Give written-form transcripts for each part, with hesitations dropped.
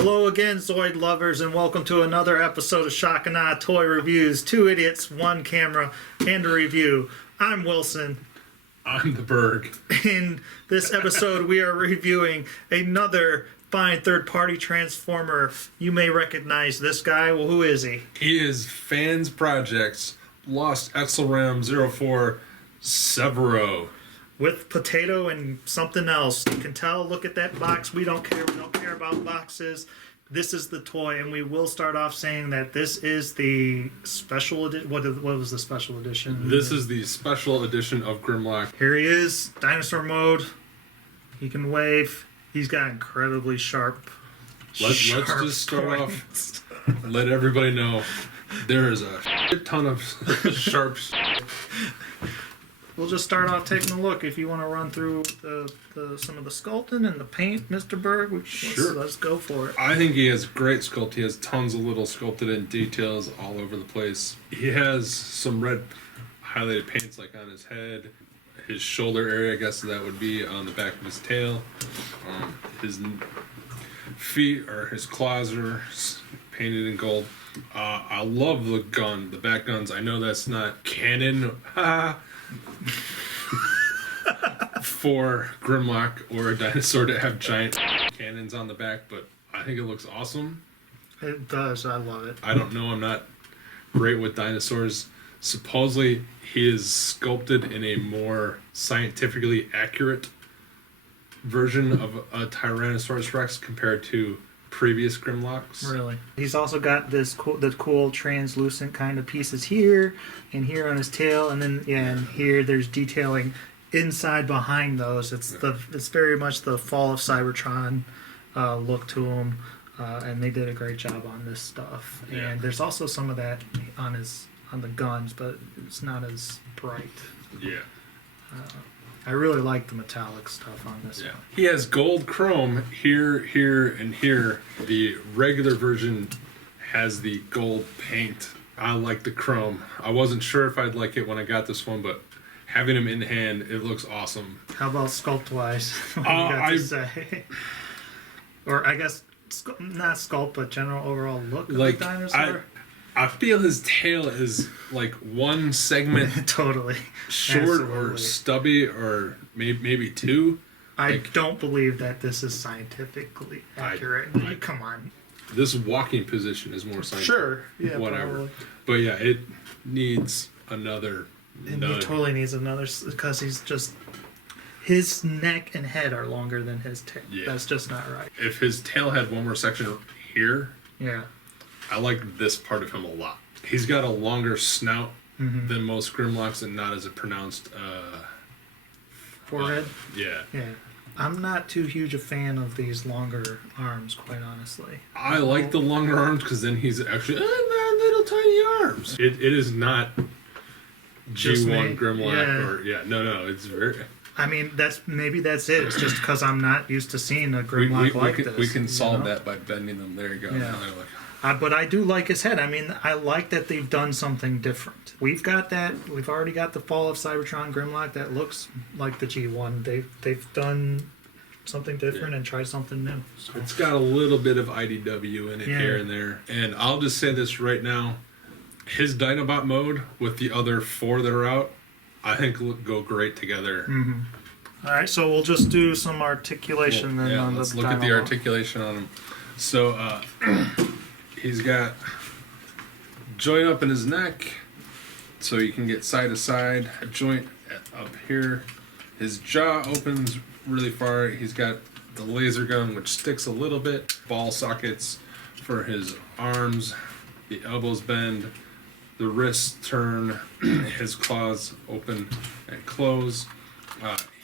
Hello again, Zoid lovers, and welcome to another episode of Shock and Awe Toy Reviews. Two idiots, one camera, and a review. I'm Wilson. I'm the Berg. In this episode, we are reviewing another fine third-party Transformer. You may recognize this guy. Well, who is he? He is Fansproject's Lost Exelram 04 Severo. With potato and something else. You can tell, look at that box. We don't care. We don't care about boxes. This is the toy, and we will start off saying that this is the special edition. What was the special edition? This is the special edition of Grimlock. Here he is, dinosaur mode. He can wave. He's got incredibly sharp. Let's just start off. Let everybody know there is a shit ton of sharp. We'll just start off taking a look. If you want to run through some of the sculpting and the paint, Mr. Berg, let's go for it. I think he has great sculpt. He has tons of little sculpted in details all over the place. He has some red highlighted paints like on his head, his shoulder area, I guess that would be on the back of his tail. His feet or his claws are painted in gold. I love the gun, the back guns. I know that's not canon. For Grimlock or a dinosaur to have giant cannons on the back, but I think it looks awesome. It does. I love it. I don't know. I'm not great with dinosaurs. Supposedly, he is sculpted in a more scientifically accurate version of a Tyrannosaurus Rex compared to previous Grimlocks. Really. He's also got the cool translucent kind of pieces here and here on his tail, and then and here there's detailing inside behind those. It's very much the Fall of Cybertron look to him, and they did a great job on this stuff. Yeah. And there's also some of that on the guns, but it's not as bright. Yeah. I really like the metallic stuff on this one. He has gold chrome here, here, and here. The regular version has the gold paint. I like the chrome. I wasn't sure if I'd like it when I got this one, but having him in hand, it looks awesome. How about sculpt-wise? What you got to say? Or I guess, not sculpt, but general overall look of the dinosaur? I feel his tail is like one segment totally short. Absolutely. Or stubby or maybe two. I don't believe that this is scientifically accurate. Come on. This walking position is more scientific. Sure. Yeah, whatever. Probably. But yeah, it needs another nudge. He totally needs another, because he's just... His neck and head are longer than his tail. Yeah. That's just not right. If his tail had one more section here... Yeah. I like this part of him a lot. He's got a longer snout than most Grimlocks and not as a pronounced forehead. Yeah. I'm not too huge a fan of these longer arms, quite honestly. I like the longer arms because then he's actually little tiny arms. It is not G1 Grimlock no, it's very. I mean, maybe that's it. It's just because I'm not used to seeing a Grimlock like this. We can solve that by bending them. There you go. Yeah. But I do like his head. I mean, I like that they've done something different. We've got that. We've already got the Fall of Cybertron Grimlock that looks like the G1. They've done something different and tried something new. So. It's got a little bit of IDW in it here and there. And I'll just say this right now. His Dinobot mode with the other four that are out, I think go great together. Mm-hmm. All right, so we'll just do some articulation then on let's the look at the articulation on him. So he's got joint up in his neck, so you can get side to side. A joint up here. His jaw opens really far. He's got the laser gun, which sticks a little bit. Ball sockets for his arms. The elbows bend. The wrists turn. His claws open and close.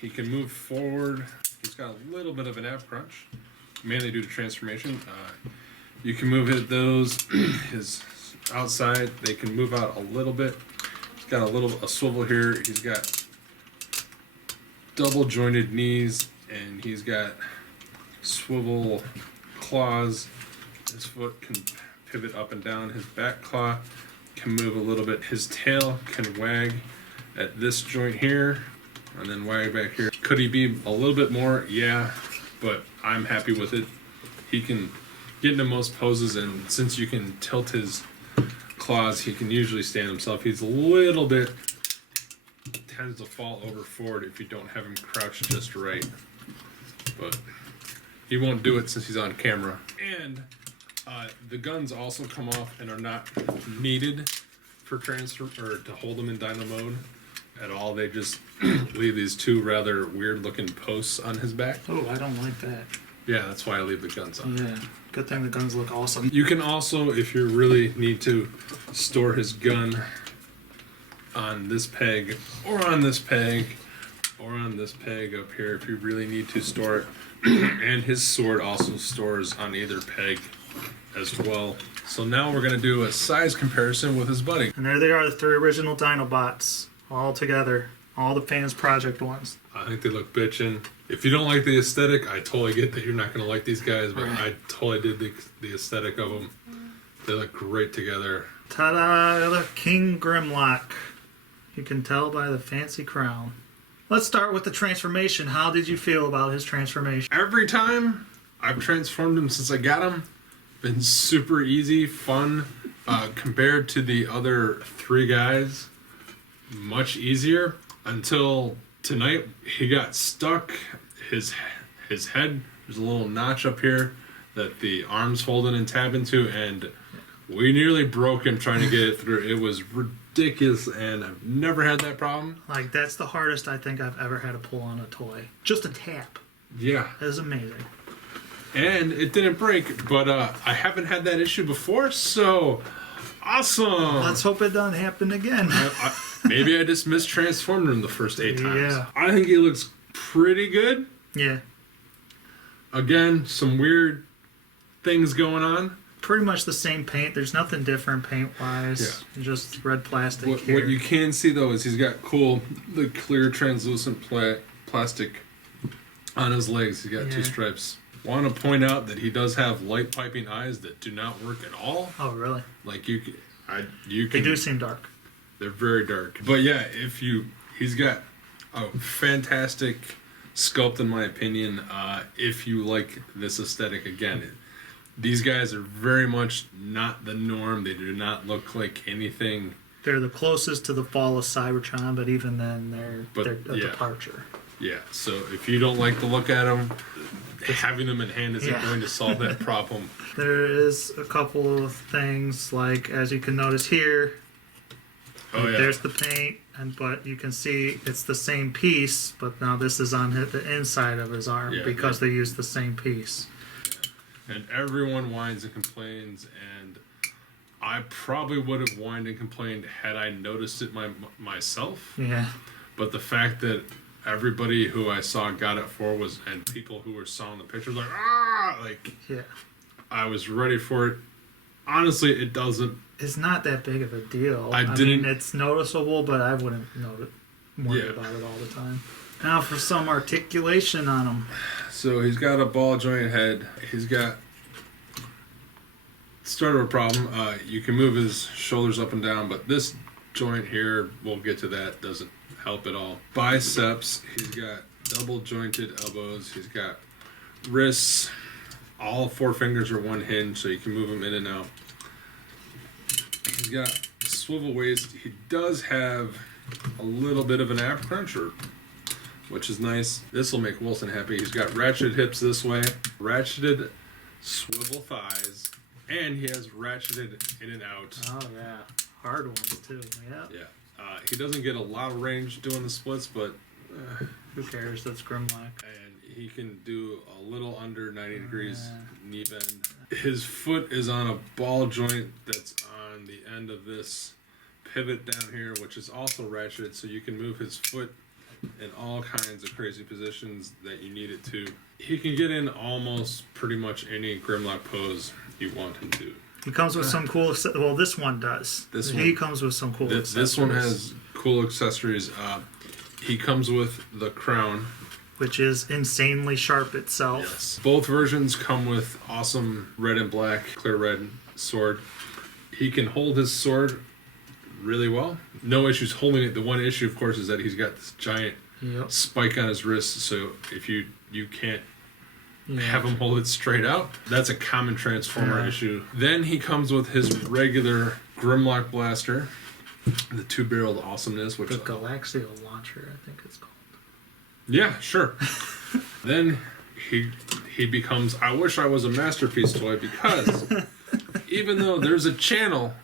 He can move forward. He's got a little bit of an ab crunch, mainly due to transformation. You can move those. His outside, they can move out a little bit. He's got a swivel here. He's got double jointed knees, and he's got swivel claws. His foot can pivot up and down. His back claw can move a little bit. His tail can wag at this joint here and then wag back here. Could he be a little bit more? Yeah, but I'm happy with it. He can get into most poses, and since you can tilt his claws, he can usually stand himself. He's a little bit tends to fall over forward if you don't have him crouched just right, but he won't do it since he's on camera. And the guns also come off and are not needed for transfer or to hold them in dyno mode at all. They just leave these two rather weird looking posts on his back. Oh, I don't like that. Yeah, that's why I leave the guns on. Yeah, good thing the guns look awesome. You can also, if you really need to, store his gun on this peg, or on this peg, or on this peg up here if you really need to store it. And his sword also stores on either peg as well. So now we're going to do a size comparison with his buddy. And there they are, the 3 original Dinobots, all together. All the Fansproject ones. I think they look bitchin'. If you don't like the aesthetic, I totally get that you're not going to like these guys, but I totally did the aesthetic of them. They look great together. Ta-da! The King Grimlock. You can tell by the fancy crown. Let's start with the transformation. How did you feel about his transformation? Every time I've transformed him since I got him, been super easy, fun. Compared to the other 3 guys, much easier. Until tonight, he got stuck. His head, there's a little notch up here that the arms folded and tab into, and we nearly broke him trying to get it through. It was ridiculous, and I've never had that problem. Like, that's the hardest I think I've ever had to pull on a toy. Just a tap. Yeah. That is amazing. And it didn't break, but I haven't had that issue before, so awesome. Let's hope it doesn't happen again. Maybe I just mistransformed him the first 8 times. Yeah. I think he looks pretty good. Yeah. Again, some weird things going on. Pretty much the same paint. There's nothing different paint-wise. Yeah. Just red plastic here. What you can see, though, is he's got the clear translucent plastic on his legs. He's got 2 stripes. Want to point out that he does have light piping eyes that do not work at all. Oh, really? Like you can. They do seem dark. They're very dark. But yeah, he's got a fantastic sculpt in my opinion. If you like this aesthetic, again, these guys are very much not the norm. They do not look like anything. They're the closest to the fall of Cybertron, but even then, they're a departure. Yeah. So if you don't like the look at them, having them in hand isn't going to solve that problem. There is a couple of things, like as you can notice here. Oh, yeah. There's the paint, but you can see it's the same piece, but now this is on the inside of his arm because they use the same piece. And everyone whines and complains, and I probably would have whined and complained had I noticed it myself. Yeah. But the fact that everybody who I saw got it for and people who were saw the pictures like, I was ready for it. Honestly, it doesn't. It's not that big of a deal. I mean, it's noticeable, but I wouldn't worry about it all the time. Now for some articulation on him. So he's got a ball joint head. He's got start of a problem. You can move his shoulders up and down, but this joint here, we'll get to that, doesn't help at all. Biceps, he's got double jointed elbows. He's got wrists. All 4 fingers are one hinge, so you can move them in and out. He's got swivel waist. He does have a little bit of an ab cruncher, which is nice. This will make Wilson happy. He's got ratcheted hips this way, ratcheted swivel thighs, and he has ratcheted in and out. Oh, yeah. Hard ones, too. Yeah. Yeah. He doesn't get a lot of range doing the splits, but who cares? That's Grimlock. And he can do a little under 90 degrees knee bend. His foot is on a ball joint that's on the end of this pivot down here, which is also ratcheted, so you can move his foot in all kinds of crazy positions that you need it to. He can get in almost pretty much any Grimlock pose you want him to. He comes with some cool. Well, this one does. He comes with some cool. This one has cool accessories. He comes with the crown, which is insanely sharp itself. Yes. Both versions come with awesome red and black, clear red sword. He can hold his sword really well. No issues holding it. The one issue, of course, is that he's got this giant spike on his wrist. So if you can't have him hold it straight out. That's a common Transformer issue. Then he comes with his regular Grimlock blaster, the two-barreled awesomeness, which the Galaxio launcher, I think it's called. Yeah, sure. Then he becomes, I wish I was a Masterpiece toy, because even though there's a channel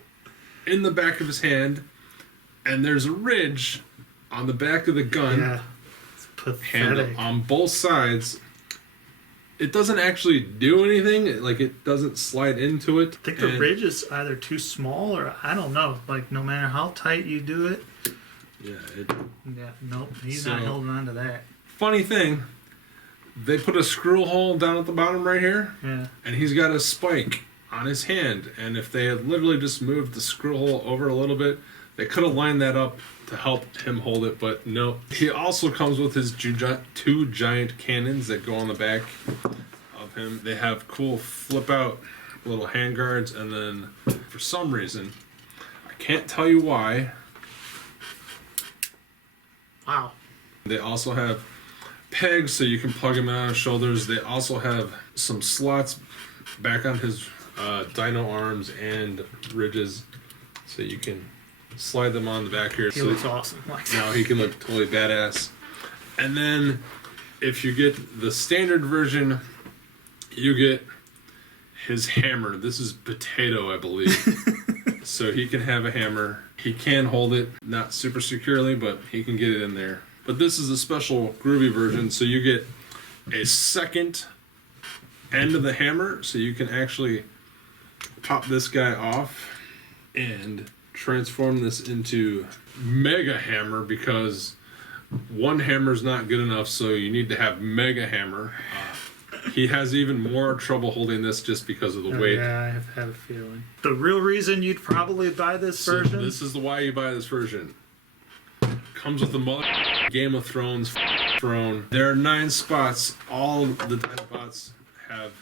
in the back of his hand and there's a ridge on the back of the gun handle on both sides, it doesn't actually do anything. Like, it doesn't slide into it. I think the ridge is either too small or I don't know. Like, no matter how tight you do it. Yeah. Nope. He's not holding on to that. Funny thing, they put a screw hole down at the bottom right here. Yeah. And he's got a spike on his hand. And if they had literally just moved the screw hole over a little bit, they could have lined that up to help him hold it, but no. He also comes with his two giant cannons that go on the back of him. They have cool flip-out little handguards, and then for some reason, I can't tell you why. Wow. They also have pegs so you can plug him in on his shoulders. They also have some slots back on his dino arms and ridges, so you can slide them on the back here. He looks awesome. Now he can look totally badass. And then if you get the standard version, you get his hammer. This is Potato, I believe. So he can have a hammer. He can hold it, not super securely, but he can get it in there. But this is a special groovy version, so you get a second end of the hammer, so you can actually pop this guy off and transform this into Mega Hammer, because one hammer's not good enough, so you need to have Mega Hammer. He has even more trouble holding this just because of the weight. Yeah, I have had a feeling. The real reason you'd probably buy this version? This is why you buy this version. Comes with the mother Game of Thrones throne. There are 9 spots. All the Dinobots have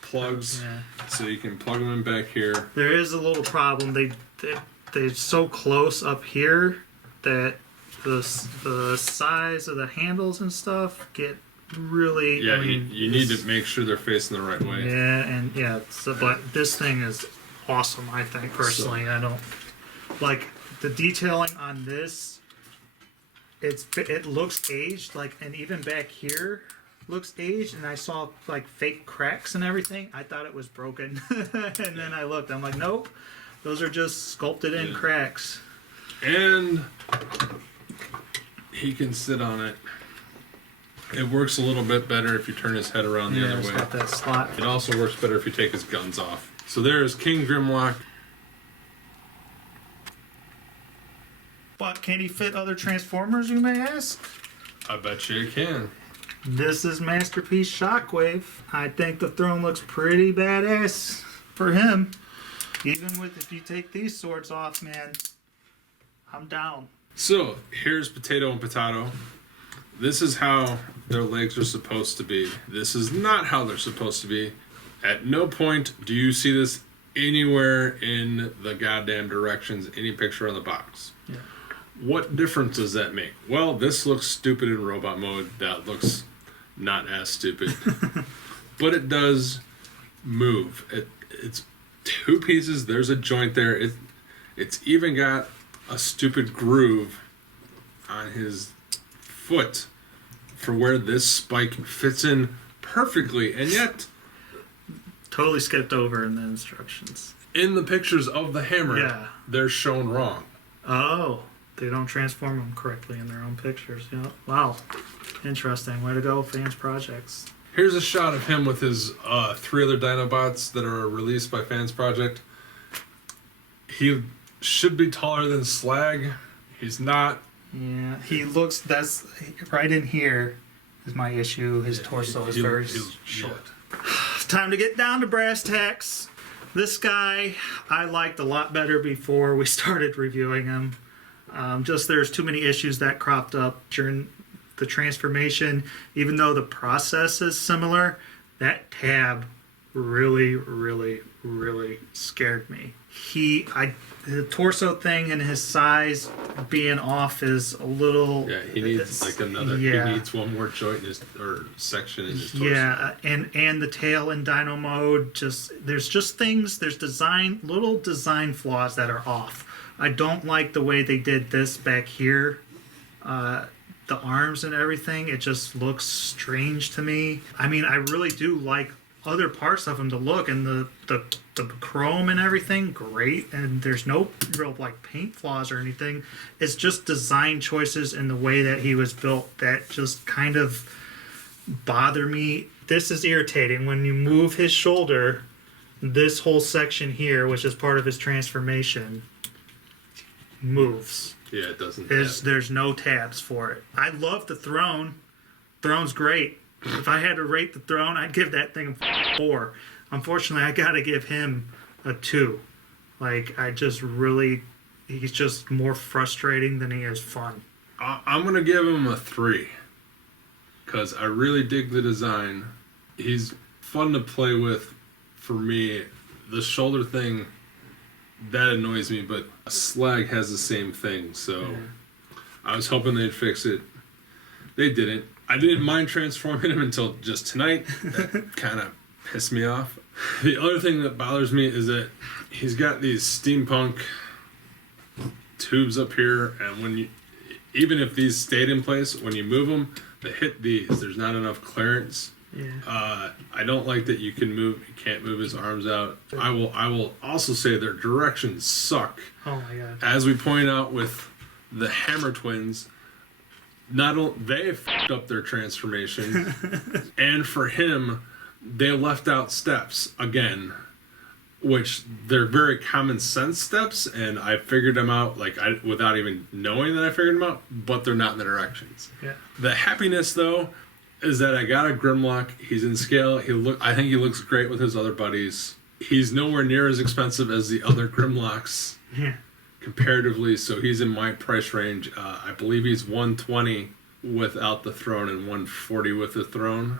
plugs, so you can plug them in back here. There is a little problem. They're so close up here that the size of the handles and stuff get really. Yeah, you need to make sure they're facing the right way. Yeah, but this thing is awesome. I think personally, I don't like the detailing on this. It looks aged, and even back here looks aged, and I saw like fake cracks and everything. I thought it was broken, and then I looked. I'm like, nope, those are just sculpted in cracks. And he can sit on it. It works a little bit better if you turn his head around the other way. Got that slot. It also works better if you take his guns off. So there's King Grimlock. But can he fit other Transformers, you may ask? I bet you it can. This is Masterpiece Shockwave. I think the throne looks pretty badass for him. Even if you take these swords off, man, I'm down. So here's Potato and Potato. This is how their legs are supposed to be. This is not how they're supposed to be. At no point do you see this anywhere in the goddamn directions, any picture on the box. Yeah. What difference does that make? Well, this looks stupid in robot mode. That looks not as stupid. But it does move. It's 2 pieces. There's a joint there. It's even got a stupid groove on his foot for where this spike fits in perfectly, and yet totally skipped over in the instructions. In the pictures of the hammer, they're shown wrong. Oh, they don't transform them correctly in their own pictures. Yeah. Wow. Interesting. Way to go, Fans Projects. Here's a shot of him with his 3 other Dinobots that are released by Fans Project. He should be taller than Slag. He's not. Yeah, he looks. That's right in here. Is my issue. His torso is very short. Time to get down to brass tacks. This guy I liked a lot better before we started reviewing him. Just there's too many issues that cropped up during the transformation. Even though the process is similar, that tab really, really, really scared me. The torso thing and his size being off is a little. Yeah, he needs like another. Yeah. He needs one more joint in his or section in his torso. Yeah, and the tail in Dino mode, there's little design flaws that are off. I don't like the way they did this back here. The arms and everything, it just looks strange to me. I mean, I really do like other parts of him to look, and the chrome and everything, great. And there's no real like paint flaws or anything. It's just design choices in the way that he was built that just kind of bother me. This is irritating. When you move his shoulder, this whole section here, which is part of his transformation, moves. Yeah, it doesn't. There's no tabs for it. I love the throne. Throne's great. If I had to rate the throne, I'd give that thing a 4. Unfortunately, I gotta give him a 2. Like, he's just more frustrating than he is fun. I'm gonna give him a 3 because I really dig the design. He's fun to play with. For me, the shoulder thing that annoys me, but Slag has the same thing. So I was hoping they'd fix it. They didn't. I didn't mind transforming him until just tonight. That kind of pissed me off. The other thing that bothers me is that he's got these steampunk tubes up here, and even if these stayed in place, when you move them, they hit these. There's not enough clearance. Yeah. I don't like that you can't move his arms out. I will also say their directions suck. Oh my god. As we point out with the Hammer Twins, they fucked up their transformation, and for him, they left out steps again, which they're very common sense steps, and I figured them out without even knowing that I figured them out, but they're not in the directions. Yeah. The happiness though is that I got a Grimlock. He's in scale. I think he looks great with his other buddies. He's nowhere near as expensive as the other Grimlocks. Yeah. Comparatively, so he's in my price range. I believe he's 120 without the throne and 140 with the throne.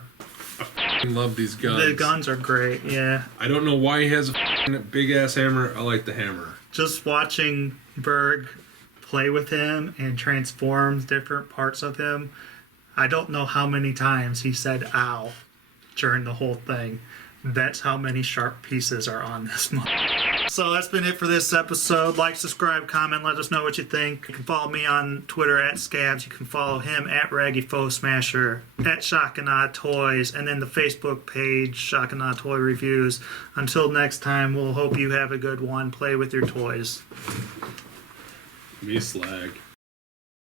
I f***ing love these guns. The guns are great, yeah. I don't know why he has a f***ing big ass hammer. I like the hammer. Just watching Berg play with him and transform different parts of him, I don't know how many times he said ow during the whole thing. That's how many sharp pieces are on this model. So that's been it for this episode. Like, subscribe, comment, let us know what you think. You can follow me on Twitter at Scabs. You can follow him at Raggy Foe Smasher, at Shockana Toys, and then the Facebook page, Shockana Toy Reviews. Until next time, we'll hope you have a good one. Play with your toys. Me Slag.